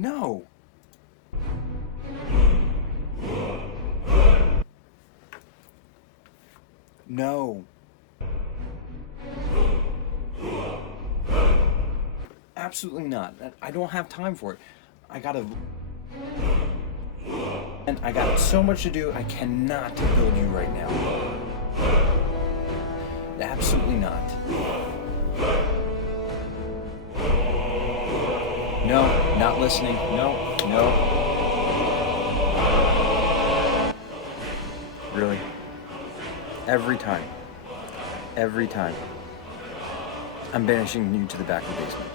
No. No. Absolutely not. I don't have time for it. And I got so much to do, I cannot build you right now. Absolutely not. No, not listening. No, no. Really? Every time. Every time. I'm banishing you to the back of the basement.